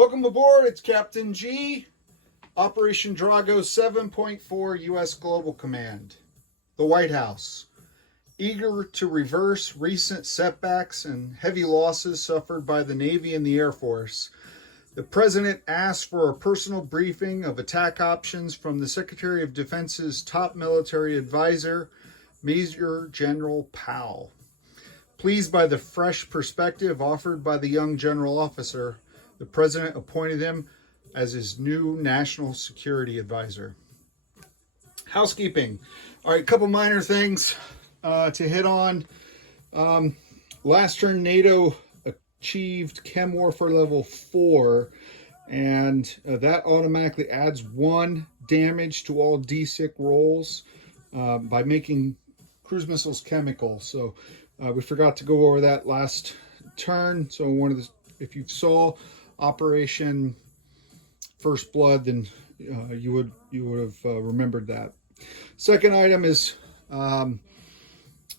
Welcome aboard, it's Captain G, Operation Drago 7.4 U.S. Global Command. The White House, eager to reverse recent setbacks and heavy losses suffered by the Navy and the Air Force, the President asked for a personal briefing of attack options from the Secretary of Defense's top military advisor, Major General Powell. Pleased by the fresh perspective offered by the young general officer, the President appointed him as his new national security advisor. Housekeeping. All right, a couple minor things to hit on. Last turn, NATO achieved Chem Warfare Level 4, and that automatically adds 1 damage to all DSIC rolls by making cruise missiles chemical. So we forgot to go over that last turn. So if you saw Operation First Blood, then you would have remembered that. Second item is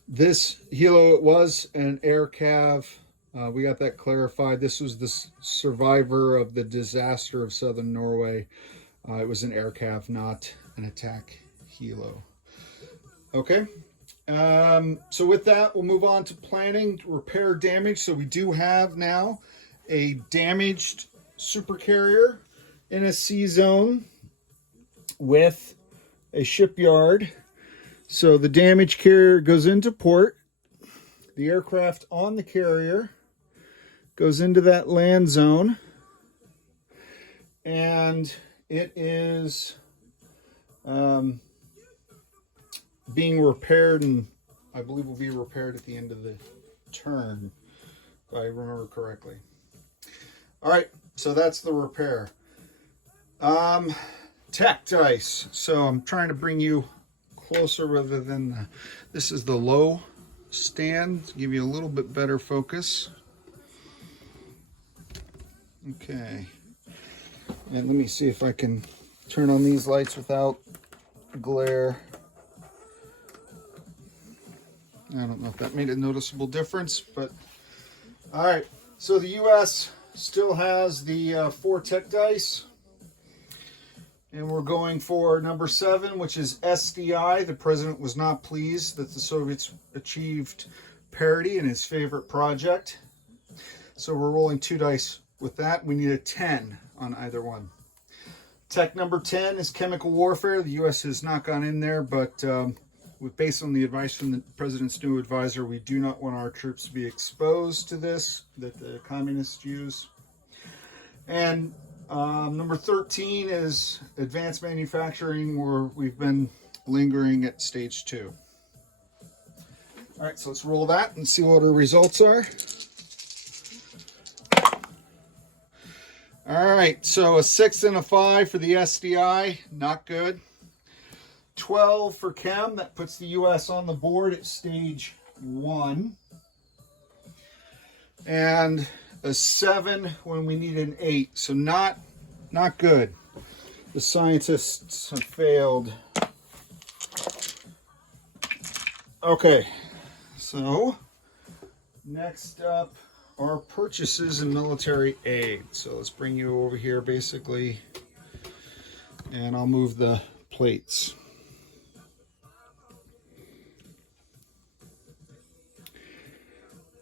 this helo. It was an air cav. We got that clarified. This was the survivor of the disaster of southern Norway. It was an air cav, not an attack helo. Okay. So with that, we'll move on to planning, repair, damage. So we do have now a damaged supercarrier in a sea zone with a shipyard. So the damaged carrier goes into port. The aircraft on the carrier goes into that land zone, and it is being repaired, and I believe will be repaired at the end of the turn, if I remember correctly. All right, so that's the repair. Tech dice. So I'm trying to bring you closer rather than this is the low stand to give you a little bit better focus. Okay, and let me see if I can turn on these lights without glare. I don't know if that made a noticeable difference, but all right. So the U.S. still has the 4 tech dice, and we're going for number 7, which is SDI. The President was not pleased that the Soviets achieved parity in his favorite project, so we're rolling 2 dice with that. We need a 10 on either one. Tech number 10 is chemical warfare. The U.S. has not gone in there, but based on the advice from the President's new advisor, we do not want our troops to be exposed to this that the communists use. And number 13 is advanced manufacturing, where we've been lingering at stage 2. All right, so let's roll that and see what our results are. All right, so a 6 and a 5 for the SDI, not good. 12 for Chem, that puts the U.S. on the board at stage 1. And a 7 when we need an 8, so not good. The scientists have failed. Okay, so next up are purchases and military aid. So let's bring you over here basically, and I'll move the plates.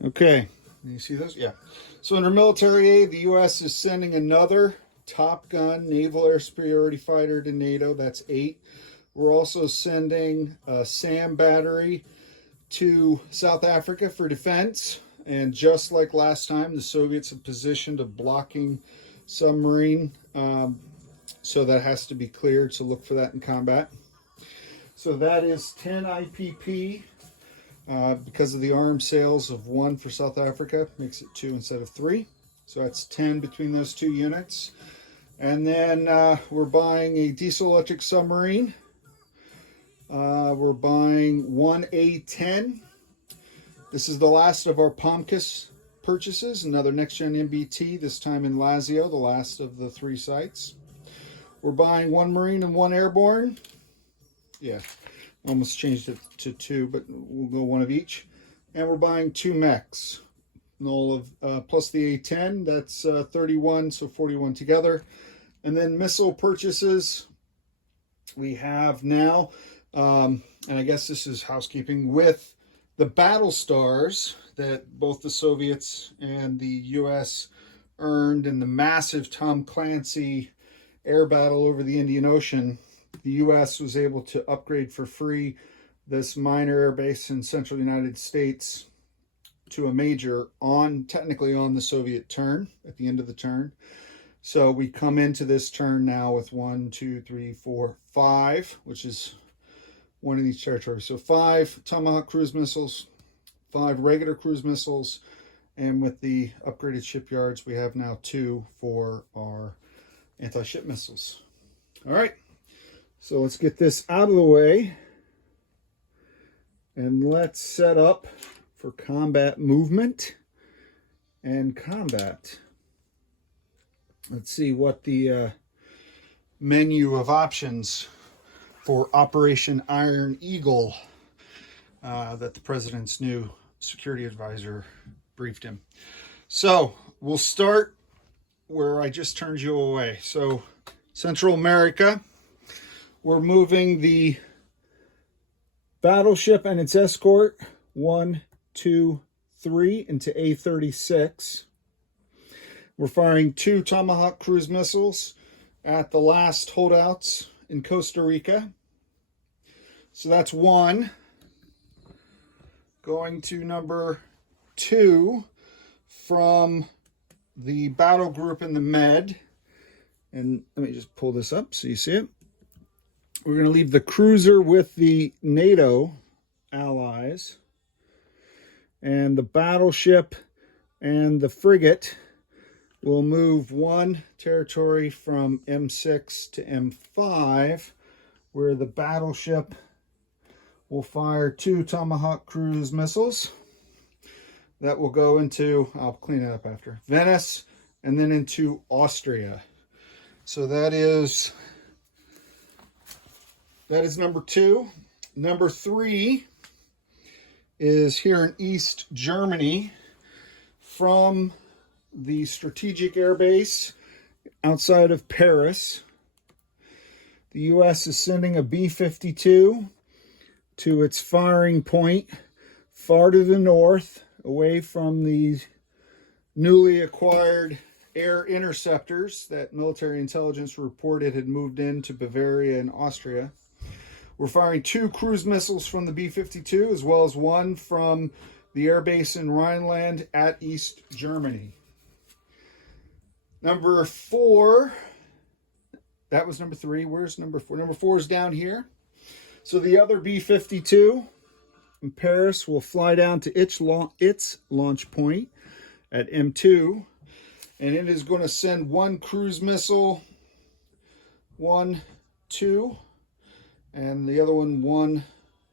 Okay, you see those? Yeah. So under military aid, the U.S. is sending another Top Gun naval air superiority fighter to NATO. That's 8. We're also sending a SAM battery to South Africa for defense. And just like last time, the Soviets have positioned a blocking submarine. So that has to be cleared, so look for that in combat. So that is 10 IPP. Because of the arms sales of 1 for South Africa, makes it 2 instead of 3. So that's 10 between those 2 units. And then we're buying a diesel electric submarine. We're buying 1 A-10. This is the last of our POMCUS purchases, another next-gen MBT, this time in Lazio, the last of the 3 sites. We're buying 1 Marine and 1 Airborne. Yeah. Almost changed it to 2, but we'll go 1 of each. And we're buying 2 mechs. and all of plus the A-10, that's 31, so 41 together. And then missile purchases, we have now, and I guess this is housekeeping, with the battle stars that both the Soviets and the U.S. earned in the massive Tom Clancy air battle over the Indian Ocean. The U.S. was able to upgrade for free this minor air base in central United States to a major technically on the Soviet turn, at the end of the turn. So we come into this turn now with 1, 2, 3, 4, 5, which is one in each territory. So 5 Tomahawk cruise missiles, 5 regular cruise missiles, and with the upgraded shipyards, we have now 2 for our anti-ship missiles. All right, so let's get this out of the way, and let's set up for combat movement and combat. Let's see what the menu of options for Operation Iron Eagle that the president's new security advisor briefed him. So we'll start where I just turned you away. So Central America, we're moving the battleship and its escort 1, 2, 3 into A36. We're firing 2 Tomahawk cruise missiles at the last holdouts in Costa Rica. So that's 1. Going to number 2 from the battle group in the Med. And let me just pull this up so you see it. We're going to leave the cruiser with the NATO allies. And the battleship and the frigate will move 1 territory from M6 to M5, where the battleship will fire 2 Tomahawk cruise missiles. That will go into, I'll clean it up after, Venice, and then into Austria. So that is number 2. Number 3 is here in East Germany from the strategic air base outside of Paris. The U.S. is sending a B-52 to its firing point far to the north, away from the newly acquired air interceptors that military intelligence reported had moved into Bavaria and Austria. We're firing 2 cruise missiles from the B-52, as well as 1 from the air base in Rhineland at East Germany. Number 4, that was number 3. Where's number 4? Number 4 is down here. So the other B-52 in Paris will fly down to its launch point at M2, and it is going to send 1 cruise missile, 1, 2, and the other one, 1,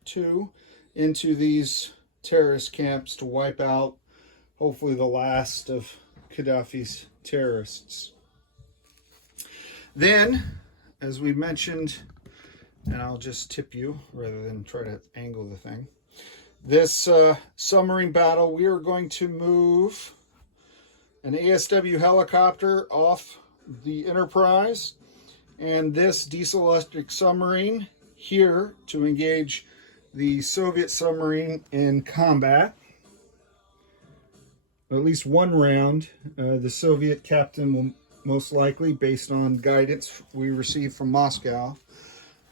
2, into these terrorist camps to wipe out, hopefully, the last of Gaddafi's terrorists. Then, as we mentioned, and I'll just tip you rather than try to angle the thing, this submarine battle, we are going to move an ASW helicopter off the Enterprise and this diesel-electric submarine here to engage the Soviet submarine in combat. At least 1 round. The Soviet captain will most likely, based on guidance we received from Moscow,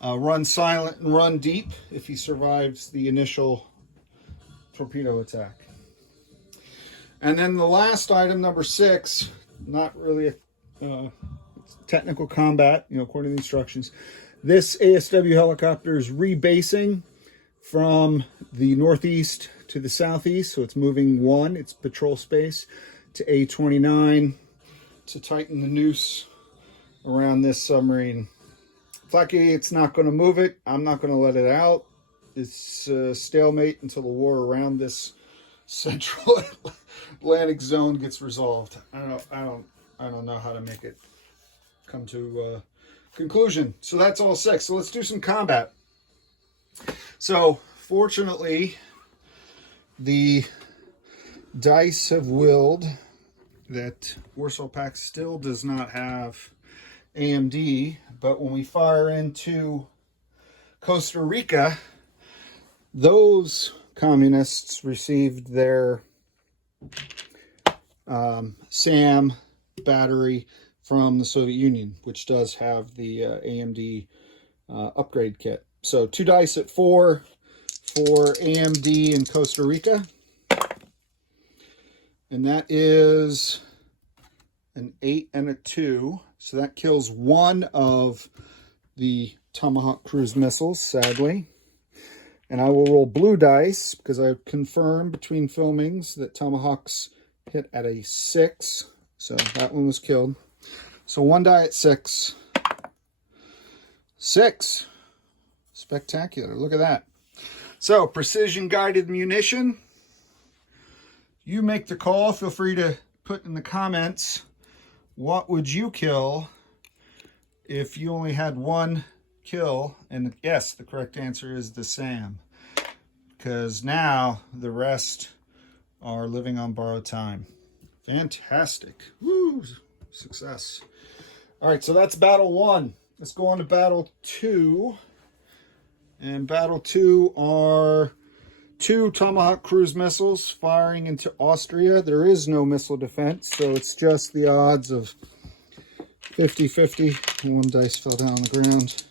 run silent and run deep if he survives the initial torpedo attack. And then the last item, number 6, not really a technical combat, according to the instructions. This ASW helicopter is rebasing from the northeast to the southeast, so it's moving its patrol space to A29 to tighten the noose around this submarine. Lucky it's not going to move it. I'm not going to let it out. It's a stalemate until the war around this central Atlantic zone gets resolved. I don't know how to make it come to conclusion. So that's all 6. So let's do some combat. So fortunately, the Dice have willed that Warsaw Pact still does not have AMD, but when we fire into Costa Rica, those communists received their SAM battery from the Soviet Union, which does have the AMD upgrade kit. So 2 dice at 4 for AMD in Costa Rica. And that is an 8 and a 2. So that kills one of the Tomahawk cruise missiles, sadly. And I will roll blue dice because I've confirmed between filmings that Tomahawks hit at a 6. So that one was killed. So 1 die at 6. 6. Spectacular. Look at that. So precision guided munition. You make the call. Feel free to put in the comments, what would you kill if you only had 1 kill? And yes, the correct answer is the SAM, because now the rest are living on borrowed time. Fantastic. Woo! Success. All right, so that's battle 1. Let's go on to battle 2. And battle 2 are 2 Tomahawk cruise missiles firing into Austria. There is no missile defense, so it's just the odds of 50-50. 1 dice fell down on the ground.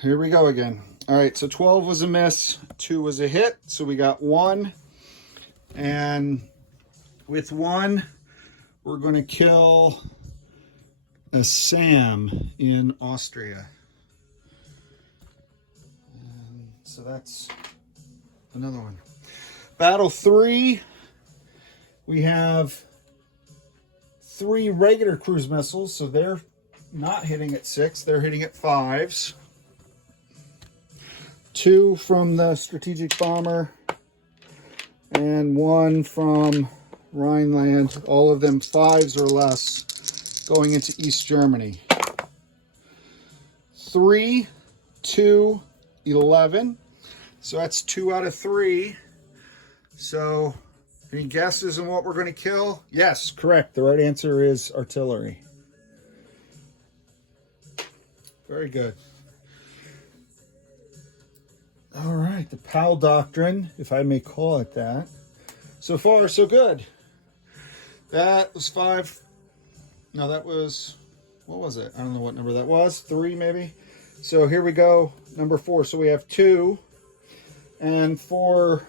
Here we go again. All right, so 12 was a miss, 2 was a hit, so we got 1. And with 1, we're going to kill a SAM in Austria. So that's another one. Battle 3, we have 3 regular cruise missiles, so they're not hitting at 6, they're hitting at 5s. 2 from the strategic bomber, and 1 from Rhineland. All of them 5s or less, going into East Germany. 3, 2, 11. So that's 2 out of 3. So any guesses on what we're going to kill? Yes, correct. The right answer is artillery. Very good. All right, the PAL doctrine, if I may call it that. So far, so good. That was 5. No, that was, what was it? I don't know what number that was. 3 maybe. So here we go, number 4. So we have 2. And for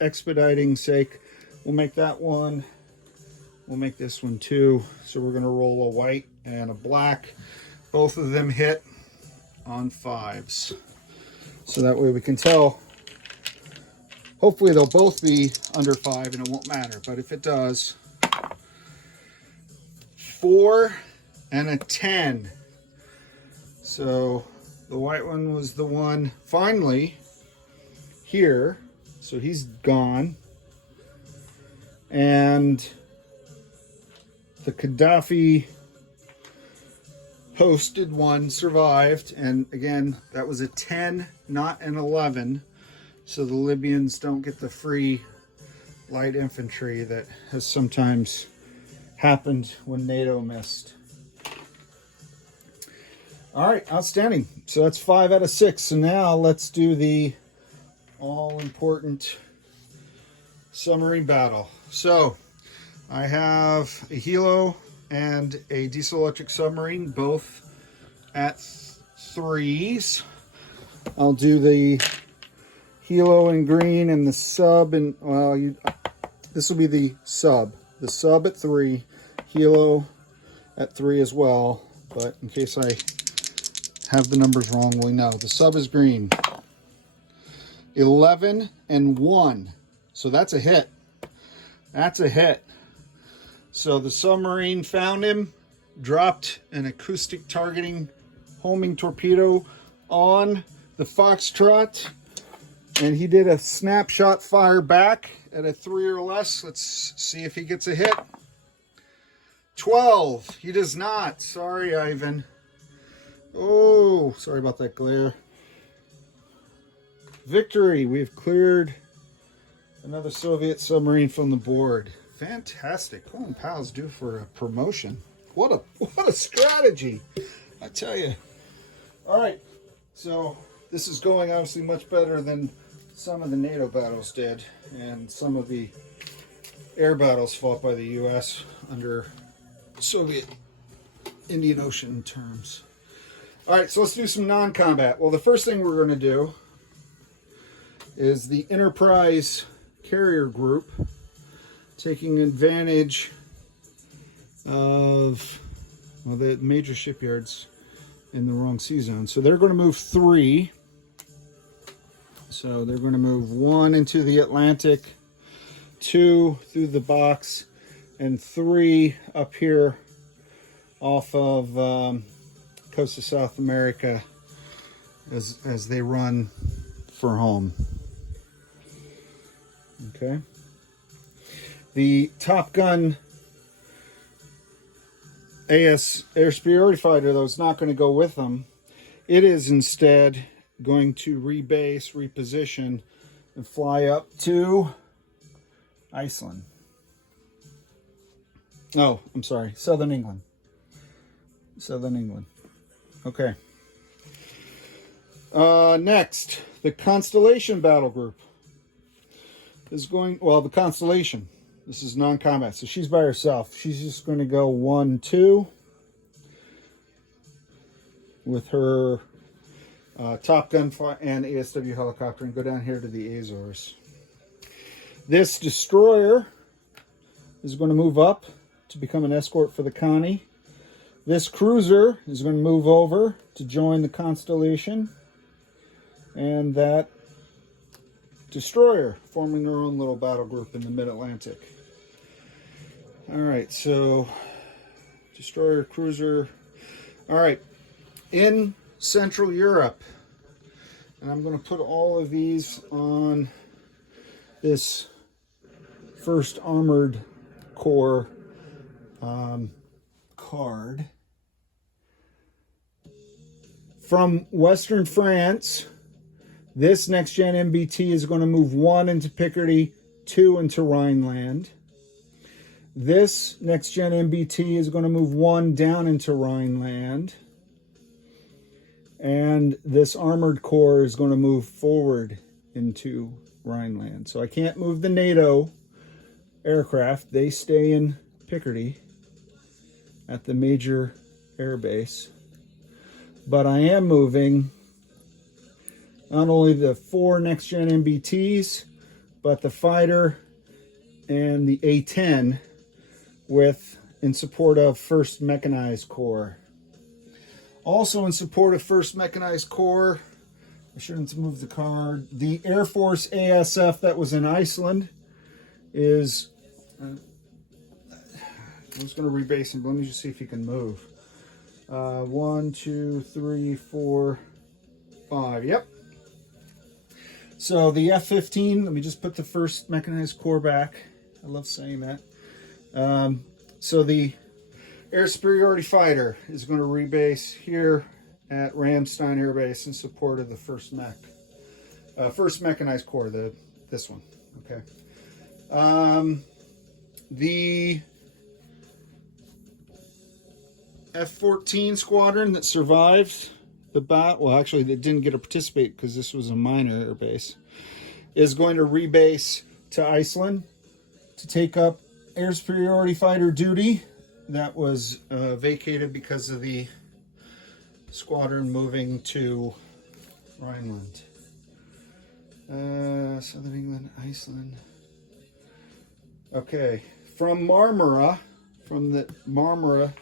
expediting sake, we'll make that one. We'll make this one 2. So we're going to roll a white and a black. Both of them hit on 5s. So that way we can tell. Hopefully they'll both be under 5 and it won't matter. But if it does, 4 and a 10. So the white one was the one finally here. So he's gone. And the Gaddafi posted one survived. And again, that was a 10, not an 11. So the Libyans don't get the free light infantry that has sometimes happened when NATO missed. All right, outstanding. So that's 5 out of 6. So now let's do the all-important submarine battle. So I have a helo and a diesel electric submarine, both at 3s. I'll do the helo in green and the sub in, well, this will be the sub. The sub at 3, helo at 3 as well. But in case I have the numbers wrong, we know. The sub is green. 11 and 1. So that's a hit. That's a hit. So the submarine found him, dropped an acoustic targeting homing torpedo on the Foxtrot, and he did a snapshot fire back at a 3 or less. Let's see if he gets a hit. 12. He does not. Sorry, Ivan. Oh, sorry about that glare. Victory. We've cleared Another Soviet submarine from the board. Fantastic. Colin Powell's due for a promotion. What a strategy, I tell you. All right, so this is going obviously much better than some of the NATO battles did, and some of the air battles fought by the U.S. under Soviet Indian Ocean terms. All right, so let's do some non-combat. Well, the first thing we're going to do is the Enterprise carrier group taking advantage of, well, the major shipyards in the wrong sea zone. So they're going to move 3. So they're going to move 1 into the Atlantic, 2 through the box, and 3 up here off of coast of South America as they run for home. Okay. The Top Gun AS air superiority fighter, though, is not going to go with them. It is instead going to rebase, reposition, and fly up to Iceland. Oh, I'm sorry, Southern England. Southern England. Okay. Next, the Constellation battle group is going, well, the Constellation. This is non-combat, so she's by herself. She's just going to go 1, 2 with her Top Gun and ASW helicopter and go down here to the Azores. This destroyer is going to move up to become an escort for the Connie. This cruiser is going to move over to join the Constellation. And that destroyer forming their own little battle group in the mid-Atlantic. All right, so destroyer, cruiser. All right, in Central Europe, and I'm going to put all of these on this first Armored Corps card. From Western France, this next-gen MBT is going to move 1 into Picardy, 2 into Rhineland. This next-gen MBT is going to move 1 down into Rhineland. And this Armored Corps is going to move forward into Rhineland. So I can't move the NATO aircraft. They stay in Picardy at the major air base. But I am moving not only the 4 next-gen MBTs, but the fighter and the A-10 in support of 1st Mechanized Corps. Also in support of 1st Mechanized Corps, I shouldn't move the card, the Air Force ASF that was in Iceland is, I'm just going to rebase him, but let me just see if he can move. 1, 2, 3, 4, 5, yep. So the F-15, let me just put the 1st Mechanized Corps back. I love saying that. So the Air Superiority Fighter is going to rebase here at Ramstein Air Base in support of the 1st Mechanized Corps, this one. Okay. The F-14 squadron that survived the battle, well, actually, they didn't get to participate because this was a minor air base, is going to rebase to Iceland to take up air superiority fighter duty that was vacated because of the squadron moving to Rhineland. Southern England, Iceland. Okay, from Marmara, from the Marmara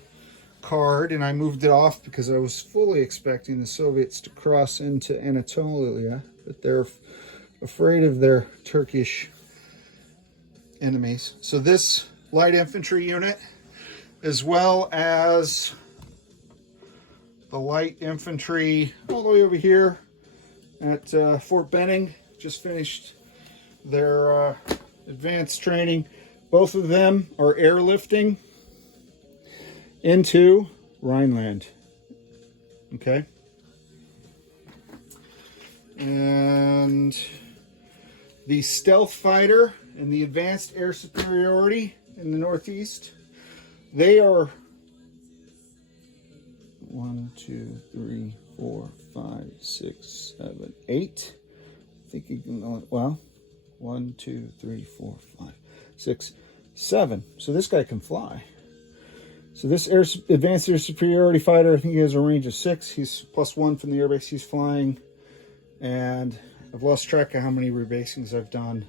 card, and I moved it off because I was fully expecting the Soviets to cross into Anatolia, but they're afraid of their Turkish enemies. So this light infantry unit, as well as the light infantry all the way over here at Fort Benning, just finished their advanced training. Both of them are airlifting into Rhineland. Okay. And the Stealth Fighter and the Advanced Air Superiority in the Northeast. They are 1, 2, 3, 4, 5, 6, 7, 8. I think you can, well, 1, 2, 3, 4, 5, 6, 7. So this guy can fly. So this Advanced Air Superiority Fighter, I think he has a range of 6. He's +1 from the airbase he's flying. And I've lost track of how many rebasings I've done.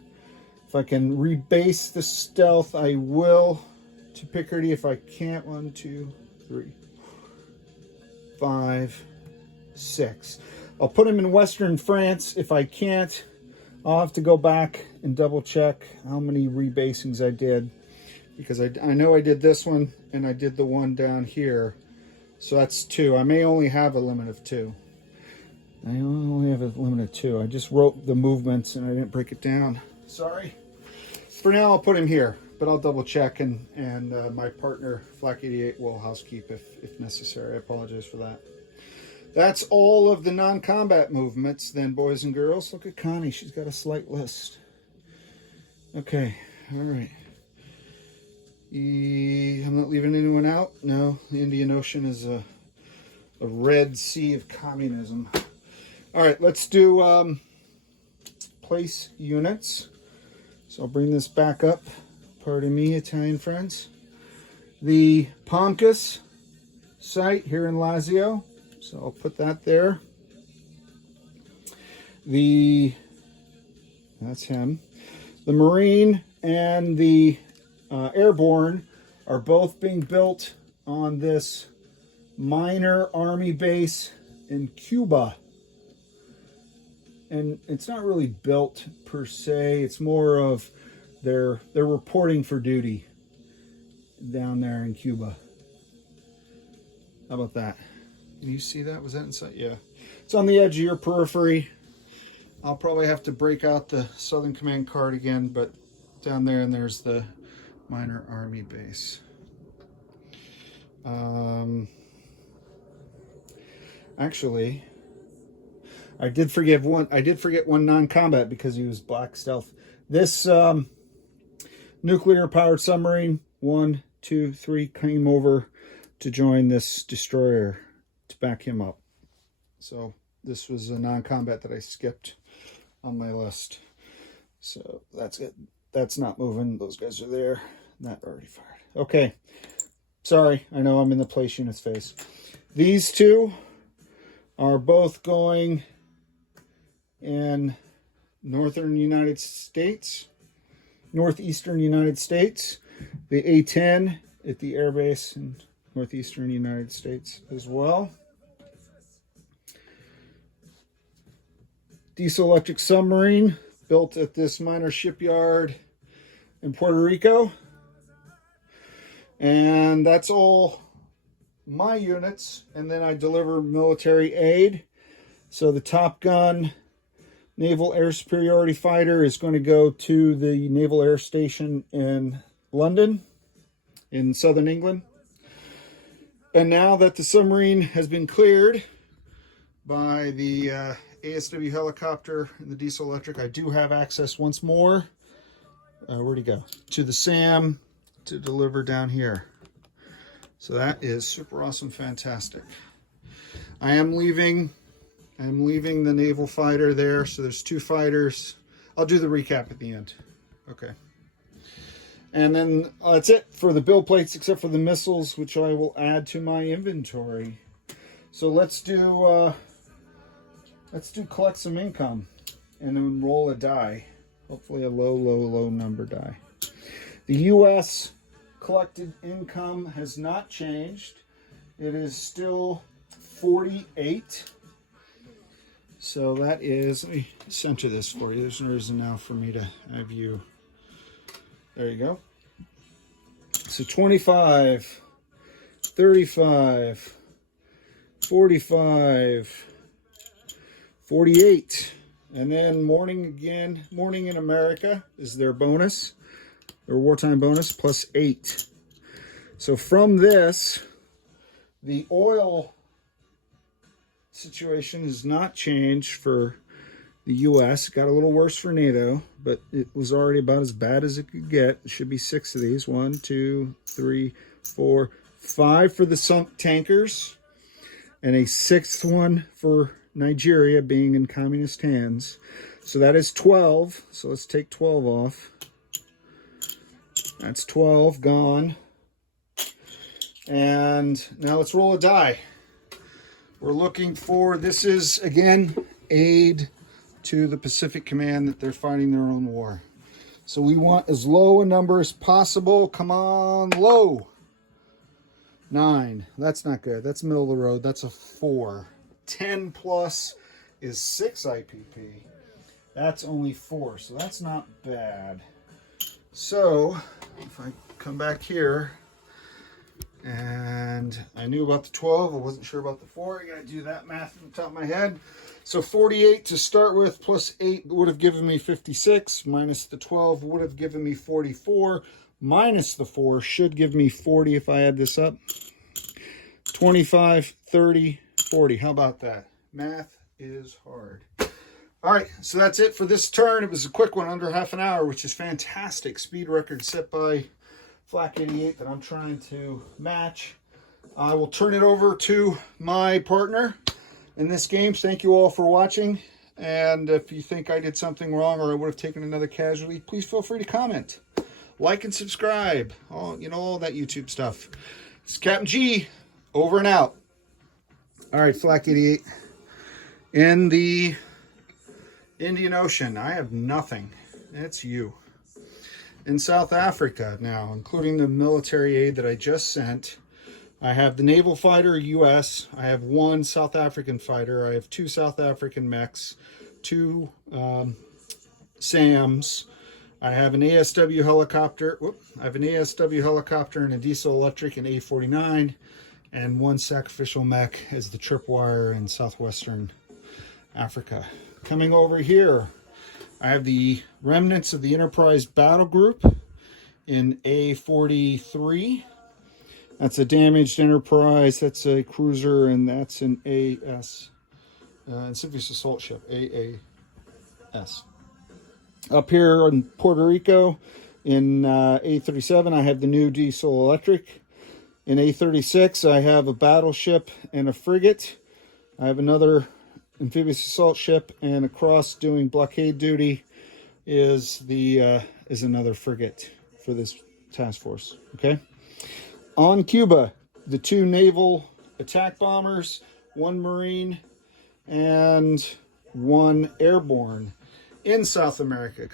If I can rebase the Stealth, I will to Picardy. If I can't, 1, 2, 3, 5, 6. I'll put him in Western France. If I can't, I'll have to go back and double check how many rebasings I did. Because I know I did this one, and I did the one down here. So that's 2. I may only have a limit of 2. I only have a limit of 2. I just wrote the movements, and I didn't break it down. Sorry. For now, I'll put him here. But I'll double check, and my partner, Flak88, will housekeep if necessary. I apologize for that. That's all of the non-combat movements, then, boys and girls. Look at Connie. She's got a slight list. Okay. All right. I'm not leaving anyone out. No, the Indian Ocean is a red sea of communism. All right, let's do place units. So I'll bring this back up. Pardon me, Italian friends. The Pomcus site here in Lazio. So I'll put that there. That's him. The Marine and the Airborne are both being built on this minor army base in Cuba. And it's not really built per se. It's more of they're reporting for duty down there in Cuba. How about that? Can you see that? Was that inside? Yeah. It's on the edge of your periphery. I'll probably have to break out the Southern Command card again, but down there, and there's the minor army base. Actually, I did forget one non-combat because he was Black Stealth. This nuclear-powered submarine, 1, 2, 3, came over to join this destroyer to back him up. So this was a non-combat that I skipped on my list. So that's it. That's not moving. Those guys are there. That already fired. Okay. Sorry. I know I'm in the place units phase. These two are both going in northern United States, northeastern United States. The A-10 at the airbase in northeastern United States as well. Diesel electric submarine built at this minor shipyard in Puerto Rico. And that's all my units. And then I deliver military aid. So the Top Gun Naval Air Superiority Fighter is going to go to the Naval Air Station in London, in southern England. And now that the submarine has been cleared by the ASW helicopter and the diesel electric, I do have access once more. Where'd he go? To the SAM to deliver down here. So that is super awesome, fantastic. I am leaving the naval fighter there. So there's 2 fighters. I'll do the recap at the end. Okay. And then that's it for the build plates, except for the missiles, which I will add to my inventory. So let's do collect some income and then roll a die. Hopefully a low number die. The U.S. collected income has not changed. It is still 48. So that is, let me center this for you. There's no reason now for me to have you. There you go. So 25, 35, 45, 48. And then Morning in America is their bonus, their wartime bonus, plus 8. So from this, the oil situation has not changed for the U.S. Got a little worse for NATO, but it was already about as bad as it could get. It should be 6 of these. 1, 2, 3, 4, 5 for the sunk tankers, and a 6th one for Nigeria being in communist hands. So that is 12. So let's take 12 off. That's 12 gone. And now let's roll a die. We're looking for, this is, again, aid to the Pacific Command that they're fighting their own war. So we want as low a number as possible. Come on, low. 9. That's not good. That's middle of the road. That's a 4. 10 plus is 6 IPP. That's only 4, so that's not bad. So if I come back here, and I knew about the 12, I wasn't sure about the 4. I gotta do that math from the top of my head. So 48 to start with, plus 8 would have given me 56, minus the 12 would have given me 44, minus the 4 should give me 40 if I add this up. 25, 30, 40. How about that? Math is hard. All right, so that's it for this turn. It was a quick one, under half an hour, which is fantastic. Speed record set by Flak 88 that I'm trying to match. I will turn it over to my partner in this game. Thank you all for watching. And if you think I did something wrong or I would have taken another casualty, please feel free to comment. Like and subscribe. All, you know, all that YouTube stuff. It's Captain G, over and out. All right, Flak 88. In the Indian Ocean, I have nothing. It's you. In South Africa now, including the military aid that I just sent, I have the naval fighter, U.S. I have 1 South African fighter. I have 2 South African mechs, 2 SAMs. I have an ASW helicopter. I have an ASW helicopter and a diesel electric and A49, and 1 sacrificial mech as the tripwire in southwestern Africa. Coming over here, I have the remnants of the Enterprise battle group in A43. That's a damaged Enterprise, that's a cruiser, and that's an AS, amphibious assault ship, AAS. Up here in Puerto Rico, in A37, I have the new diesel electric. In A36, I have a battleship and a frigate. I have another amphibious assault ship, and across doing blockade duty is the is another frigate for this task force. Okay. On Cuba, the 2 naval attack bombers, 1 Marine, and 1 airborne. In South America,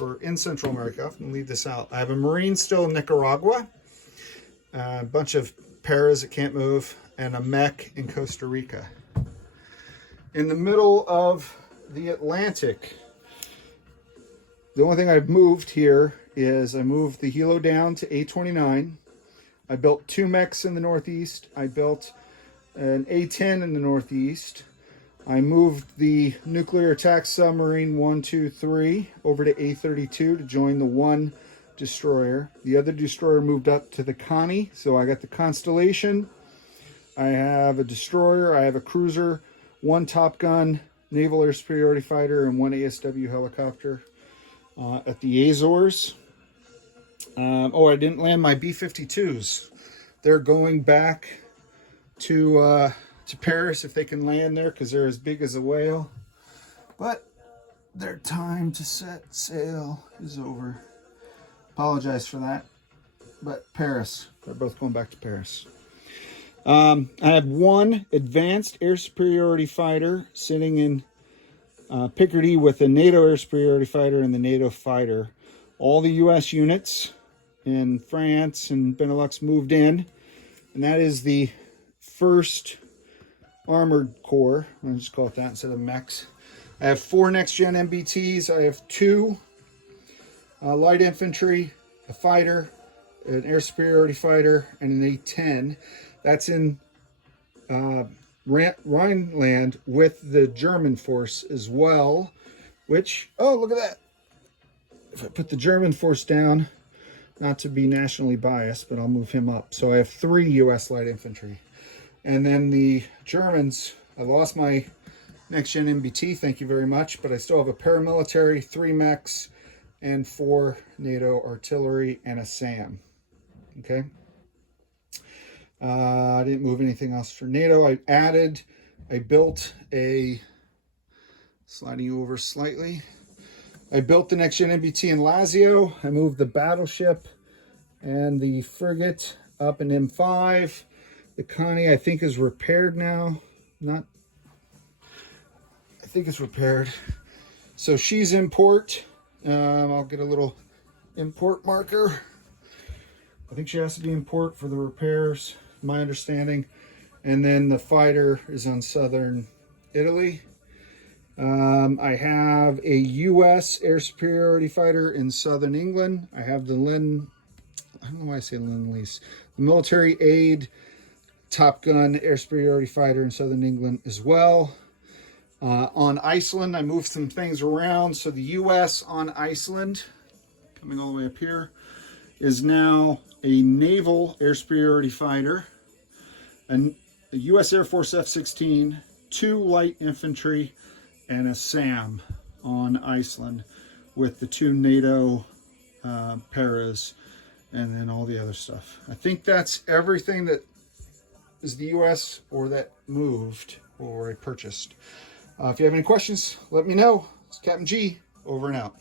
or in Central America, I often leave this out. I have a Marine still in Nicaragua, a bunch of paras that can't move, and a mech in Costa Rica. In the middle of the Atlantic, the only thing I've moved here is I moved the helo down to A29. I built 2 mechs in the Northeast. I built an A10 in the Northeast. I moved the nuclear attack submarine 1, 2, 3 over to A32 to join the 1 destroyer. The other destroyer moved up to the Connie, so I got the Constellation. I have a destroyer, I have a cruiser, 1 Top Gun, Naval Air Superiority Fighter, and 1 ASW helicopter at the Azores. I didn't land my B-52s. They're going back to Paris if they can land there, because they're as big as a whale. But their time to set sail is over. Apologize for that. But Paris. They're both going back to Paris. I have 1 advanced air superiority fighter sitting in Picardy with a NATO air superiority fighter and the NATO fighter. All the U.S. units in France and Benelux moved in. And that is the 1st Armored Corps. I'll just call it that instead of mechs. I have 4 next-gen MBTs. I have 2 light infantry, a fighter, an air superiority fighter, and an A-10. That's in Rhineland with the German force as well, which, oh, look at that. If I put the German force down, not to be nationally biased, but I'll move him up. So I have 3 U.S. light infantry. And then the Germans, I lost my Next Gen MBT, thank you very much. But I still have a paramilitary, 3 mechs, and 4 NATO artillery, and a SAM. Okay. I didn't move anything else for NATO. I built a, sliding you over slightly, I built the Next Gen MBT in Lazio. I moved the battleship and the frigate up in M5. The Connie, I think, is repaired now. I think it's repaired. So she's in port. I'll get a little import marker. I think she has to be in port for the repairs, my understanding. And then the fighter is on southern Italy. I have a U.S. air superiority fighter in southern England. I have the I don't know why I say Lend-Lease. The military aid Top Gun air superiority fighter in southern England as well. On Iceland, I moved some things around. So the U.S. on Iceland, coming all the way up here, is now a naval air superiority fighter, and a U.S. Air Force F-16, 2 light infantry, and a SAM on Iceland with the 2 NATO paras, and then all the other stuff. I think that's everything that is the U.S. or that moved or I purchased. If you have any questions, let me know. It's Captain G, over and out.